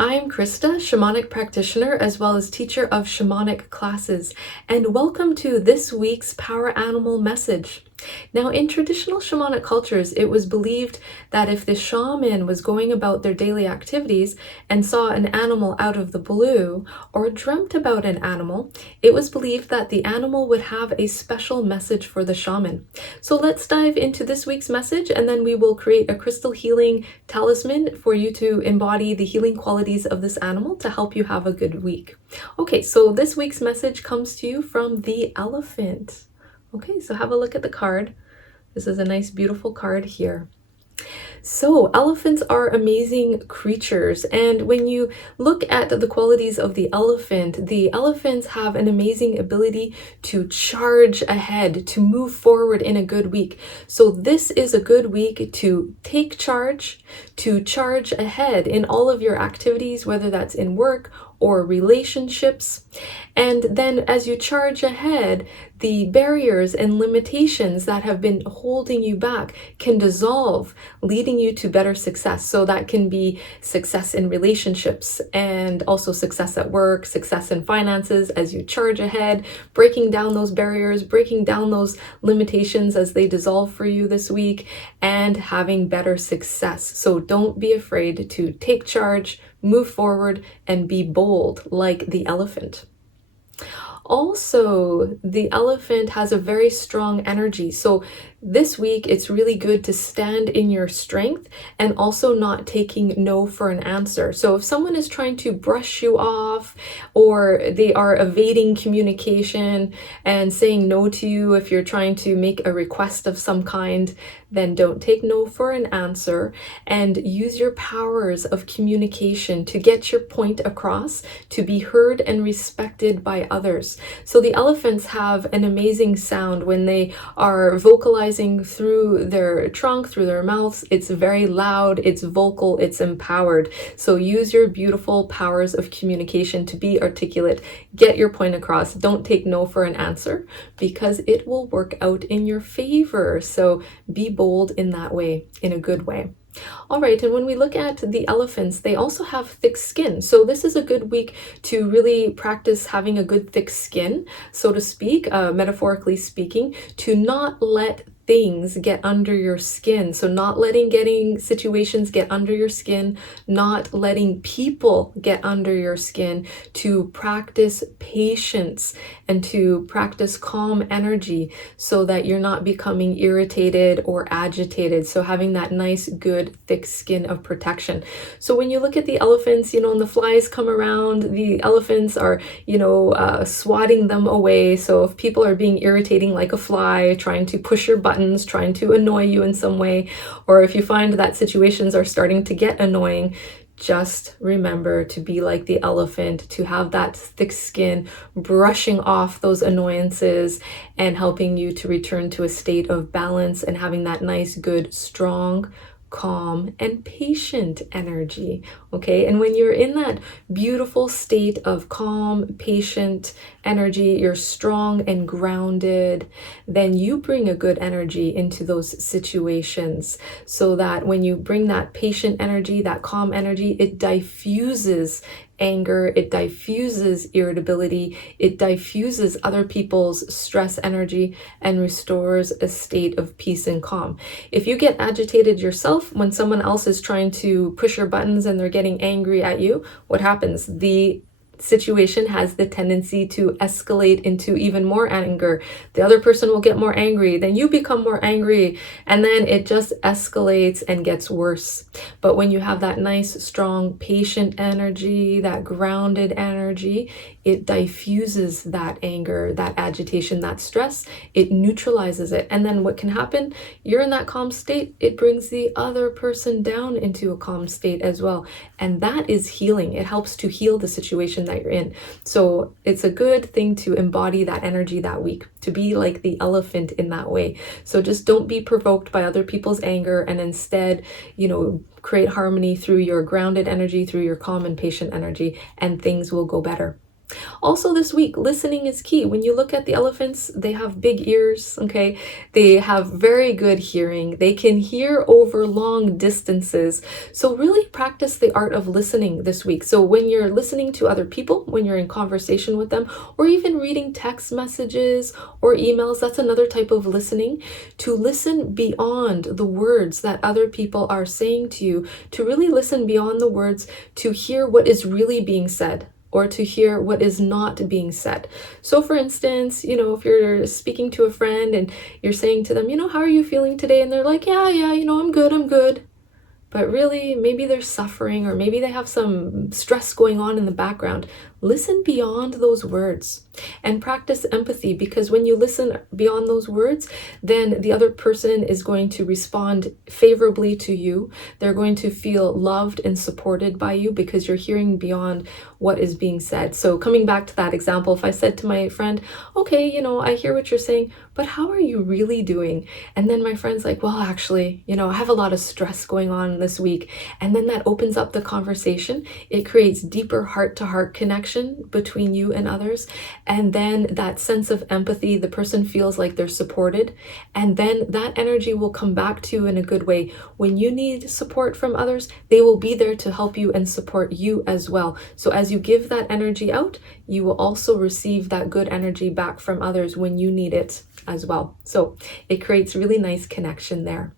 I'm Christa, shamanic practitioner as well as teacher of shamanic classes, and welcome to this week's power animal message. Now, in traditional shamanic cultures, it was believed that if the shaman was going about their daily activities and saw an animal out of the blue or dreamt about an animal, it was believed that the animal would have a special message for the shaman. So let's dive into this week's message, and then we will create a crystal healing talisman for you to embody the healing qualities of this animal to help you have a good week. Okay, so this week's message comes to you from the elephant. Okay, so have a look at the card. This is a nice, beautiful card here. So elephants are amazing creatures, and when you look at the qualities of the elephants have an amazing ability to charge ahead, to move forward in a good week. So this is a good week to take charge, to charge ahead in all of your activities, whether that's in work or relationships. And then as you charge ahead, the barriers and limitations that have been holding you back can dissolve, leading you to better success. So that can be success in relationships and also success at work, success in finances as you charge ahead, breaking down those barriers, breaking down those limitations as they dissolve for you this week, and having better success. So don't be afraid to take charge, move forward, and be bold like the elephant. Also, the elephant has a very strong energy. So this week, it's really good to stand in your strength and also not taking no for an answer. So if someone is trying to brush you off, or they are evading communication and saying no to you if you're trying to make a request of some kind, then don't take no for an answer and use your powers of communication to get your point across, to be heard and respected by others. So the elephants have an amazing sound when they are vocalizing through their trunk, through their mouths. It's very loud, it's vocal, it's empowered. So use your beautiful powers of communication to be articulate, get your point across. Don't take no for an answer because it will work out in your favor. So be bold in that way, in a good way. All right, and when we look at the elephants, they also have thick skin. So this is a good week to really practice having a good thick skin, so to speak, metaphorically speaking, to not let things get under your skin. So not letting situations get under your skin, not letting people get under your skin, to practice patience and to practice calm energy so that you're not becoming irritated or agitated. So having that nice, good, thick skin of protection. So when you look at the elephants, and the flies come around, the elephants are, swatting them away. So if people are being irritating like a fly, trying to push your buttons, trying to annoy you in some way, or if you find that situations are starting to get annoying, just remember to be like the elephant, to have that thick skin, brushing off those annoyances and helping you to return to a state of balance and having that nice, good, strong, calm, and patient energy. Okay, and when you're in that beautiful state of calm, patient energy, you're strong and grounded, then you bring a good energy into those situations, so that when you bring that patient energy, that calm energy, it diffuses anger, it diffuses irritability, it diffuses other people's stress energy and restores a state of peace and calm. If you get agitated yourself when someone else is trying to push your buttons and they're getting angry at you, what happens? The situation has the tendency to escalate into even more anger. The other person will get more angry, then you become more angry, and then it just escalates and gets worse. But when you have that nice, strong, patient energy, that grounded energy, it diffuses that anger, that agitation, that stress, it neutralizes it. And then what can happen? You're in that calm state, it brings the other person down into a calm state as well. And that is healing. It helps to heal the situation that you're in. So it's a good thing to embody that energy that week, to be like the elephant in that way. So just don't be provoked by other people's anger, and instead, create harmony through your grounded energy, through your calm and patient energy, and things will go better. Also this week, listening is key. When you look at the elephants, they have big ears, okay? They have very good hearing. They can hear over long distances. So really practice the art of listening this week. So when you're listening to other people, when you're in conversation with them, or even reading text messages or emails, that's another type of listening. To listen beyond the words that other people are saying to you, to really listen beyond the words, to hear what is really being said, or to hear what is not being said. So for instance, if you're speaking to a friend and you're saying to them, how are you feeling today? And they're like, yeah, I'm good. But really, maybe they're suffering, or maybe they have some stress going on in the background. Listen beyond those words and practice empathy, because when you listen beyond those words, then the other person is going to respond favorably to you. They're going to feel loved and supported by you because you're hearing beyond what is being said. So coming back to that example, if I said to my friend, okay, I hear what you're saying, but how are you really doing? And then my friend's like, well, actually, I have a lot of stress going on this week. And then that opens up the conversation. It creates deeper heart-to-heart connection between you and others. And then that sense of empathy, the person feels like they're supported. And then that energy will come back to you in a good way. When you need support from others, they will be there to help you and support you as well. So as you give that energy out, you will also receive that good energy back from others when you need it as well. So it creates really nice connection there.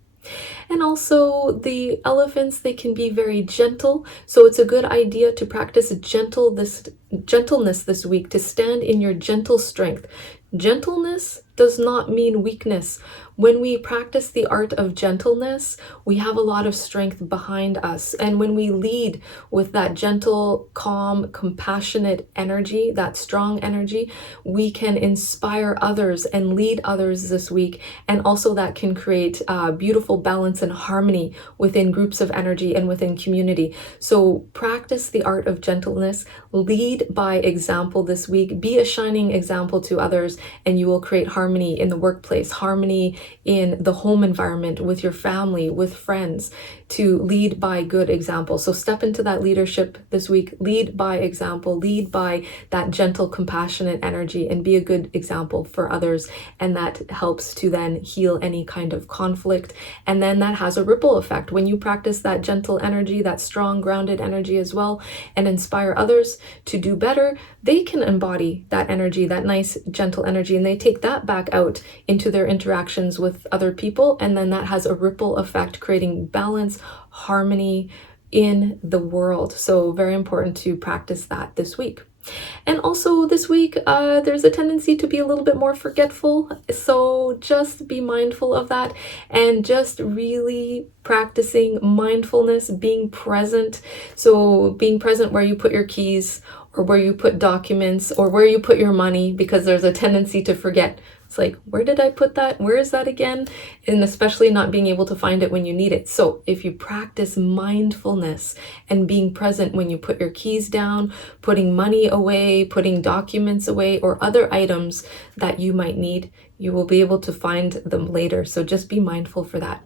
And also the elephants, they can be very gentle. So it's a good idea to practice gentleness this week, to stand in your gentle strength. Gentleness does not mean weakness. When we practice the art of gentleness, we have a lot of strength behind us. And when we lead with that gentle, calm, compassionate energy, that strong energy, we can inspire others and lead others this week. And also that can create beautiful balance and harmony within groups of energy and within community. So practice the art of gentleness, lead by example this week, be a shining example to others, and you will create harmony in the workplace, harmony in the home environment, with your family, with friends, to lead by good example. So step into that leadership this week, lead by example, lead by that gentle, compassionate energy, and be a good example for others. And that helps to then heal any kind of conflict. And then that has a ripple effect. When you practice that gentle energy, that strong, grounded energy as well, and inspire others to do better, they can embody that energy, that nice, gentle energy, and they take that back out into their interactions with other people. And then that has a ripple effect, creating balance, harmony in the world. So very important to practice that this week. And also this week, there's a tendency to be a little bit more forgetful. So just be mindful of that, and just really practicing mindfulness, being present. So being present where you put your keys, or where you put documents, or where you put your money, because there's a tendency to forget. It's like, where did I put that? Where is that again? And especially not being able to find it when you need it. So if you practice mindfulness and being present when you put your keys down, putting money away, putting documents away, or other items that you might need, you will be able to find them later. So just be mindful for that.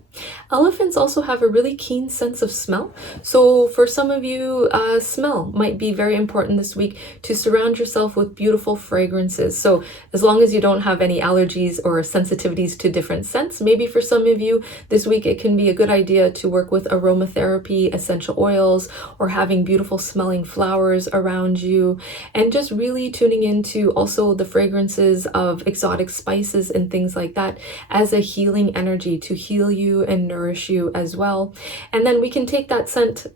Elephants also have a really keen sense of smell. So for some of you, smell might be very important this week, to surround yourself with beautiful fragrances. So as long as you don't have any allergies or sensitivities to different scents, maybe for some of you this week, it can be a good idea to work with aromatherapy, essential oils, or having beautiful smelling flowers around you, and just really tuning into also the fragrances of exotic spices and things like that as a healing energy to heal you and nourish you as well. And then we can take that sense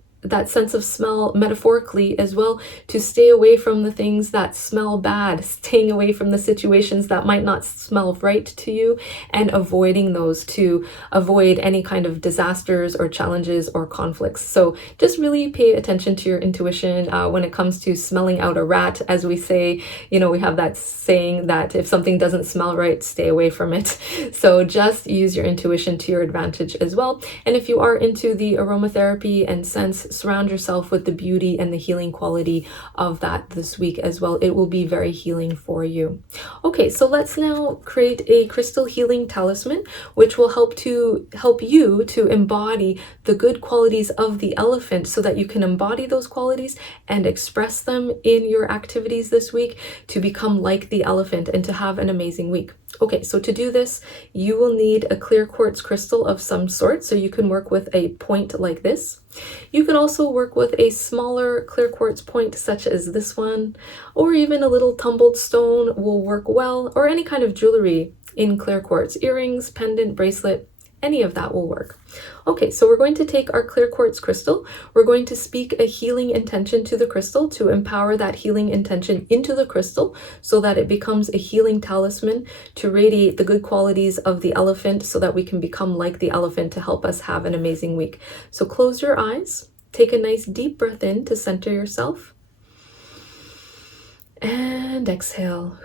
of smell metaphorically as well, to stay away from the things that smell bad, staying away from the situations that might not smell right to you, and avoiding those, to avoid any kind of disasters or challenges or conflicts. So just really pay attention to your intuition when it comes to smelling out a rat. As we say, we have that saying that if something doesn't smell right, stay away from it. So just use your intuition to your advantage as well. And if you are into the aromatherapy and scents, surround yourself with the beauty and the healing quality of that this week as well. It will be very healing for you. Okay, so let's now create a crystal healing talisman, which will help you to embody the good qualities of the elephant so that you can embody those qualities and express them in your activities this week to become like the elephant and to have an amazing week. Okay, so to do this, you will need a clear quartz crystal of some sort, so you can work with a point like this. You can also work with a smaller clear quartz point such as this one, or even a little tumbled stone will work well, or any kind of jewelry in clear quartz, earrings, pendant, bracelet, any of that will work. Okay, so we're going to take our clear quartz crystal. We're going to speak a healing intention to the crystal to empower that healing intention into the crystal so that it becomes a healing talisman to radiate the good qualities of the elephant so that we can become like the elephant to help us have an amazing week. So close your eyes, take a nice deep breath in to center yourself, and exhale.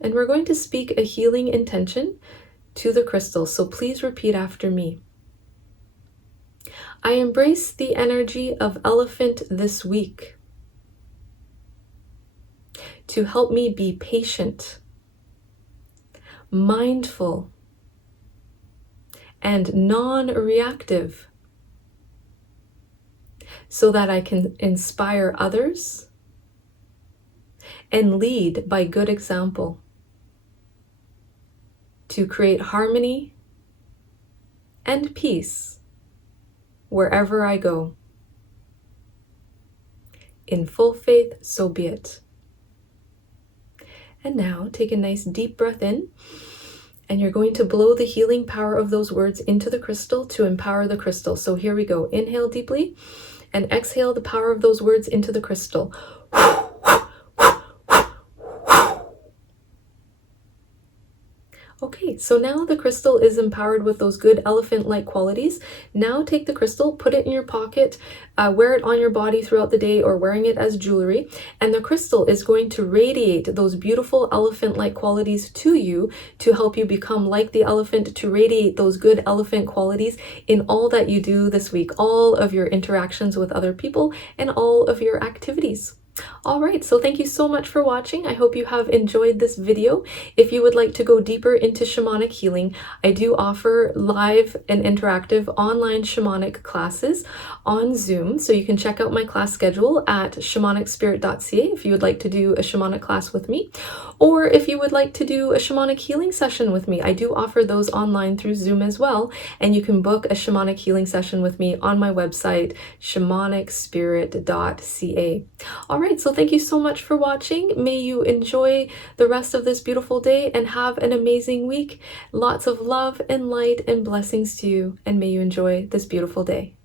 And we're going to speak a healing intention to the crystal. So please repeat after me. I embrace the energy of elephant this week to help me be patient, mindful, and non-reactive so that I can inspire others and lead by good example to create harmony and peace wherever I go. In full faith, so be it. And now take a nice deep breath in, and you're going to blow the healing power of those words into the crystal to empower the crystal. So here we go. Inhale deeply and exhale the power of those words into the crystal. Okay, so now the crystal is empowered with those good elephant-like qualities. Now take the crystal, put it in your pocket, wear it on your body throughout the day or wearing it as jewelry, and the crystal is going to radiate those beautiful elephant-like qualities to you to help you become like the elephant, to radiate those good elephant qualities in all that you do this week, all of your interactions with other people and all of your activities. All right, so thank you so much for watching. I hope you have enjoyed this video. If you would like to go deeper into shamanic healing, I do offer live and interactive online shamanic classes on Zoom. So you can check out my class schedule at shamanicspirit.ca if you would like to do a shamanic class with me. Or if you would like to do a shamanic healing session with me, I do offer those online through Zoom as well. And you can book a shamanic healing session with me on my website, shamanicspirit.ca. All right, so thank you so much for watching. May you enjoy the rest of this beautiful day and have an amazing week. Lots of love and light and blessings to you, and may you enjoy this beautiful day.